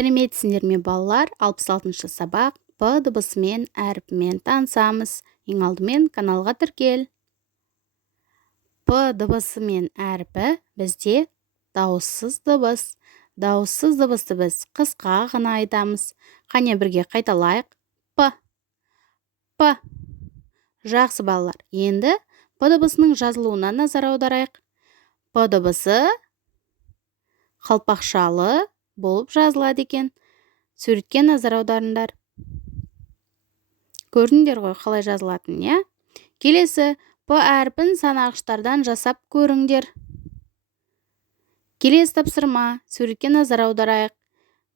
Сәлеметсіңдер ме балалар? 66-шы сабақ П дыбысымен әріпімен танысамыз. Ең алдымен каналға тіркел. П дыбысымен әріпі бізде дауыссыз дыбыс. Дауыссыз дыбысты біз қысқа ғана айтамыз. Қане бірге қайталайық. П. П. Жақсы балалар. Енді П дыбысының жазылуына назар аударайық. П дыбысы қалпақшалы болып жазылады екен. Суретке назар аударыңдар. Көрдіңдер ғой қалай жазылатынын, иә? Келесі П әріпін санағыштардан жасап көріңдер. Келесі тапсырма. Суретке назар аударайық.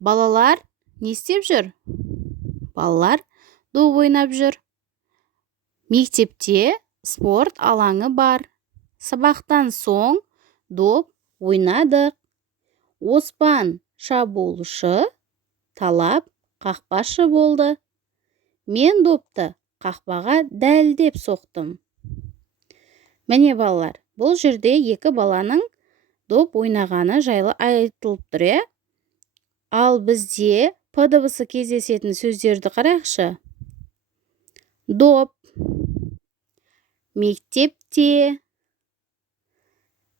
Балалар не істеп жүр? Балалар доп ойнап жүр. Мектепте спорт алаңы бар. Сабақтан соң доп ойнадық. Оспан шабуылшы, Талап қақпашы болды. Мен допты қақпаға дәлдеп соқтым. Міне балалар, бұл жерде екі баланың доп ойнағаны жайлы айтылып тұр, иә? Ал бізде П дыбысы кездесетін сөздерді қарайықшы. Доп, мектепте,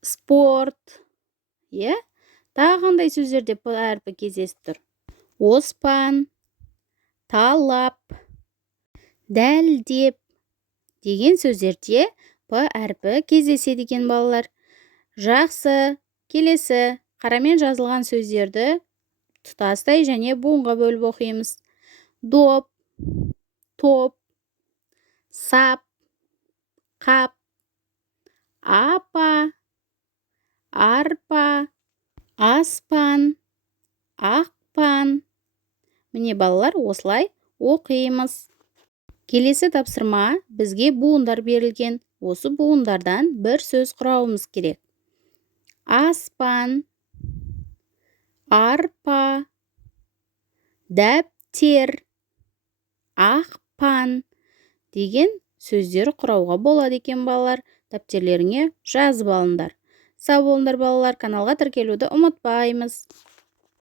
спорт, иә? Тағы қандай сөздерде П әріпі кездесіп тұр? Оспан, талап, дәлдеп деген сөздерде П әріпі кездеседі екен балалар. Жақсы. Келесі қарамен жазылған сөздерді тұтастай және буынға бөліп оқимыз. Доп, топ, сап, қап, апа, арпа, аспан, ақпан. Міне балалар, осылай оқимыз. Келесі тапсырма бізге буындар берілген. Осы буындардан бір сөз құрауымыз керек. Аспан, арпа, дәптер, ақпан деген сөздер құрауға болады екен балалар. Дәптерлеріңе жазып алыңдар. Сау болыңдар балалар, каналға тіркелуді ұмытпаймыз.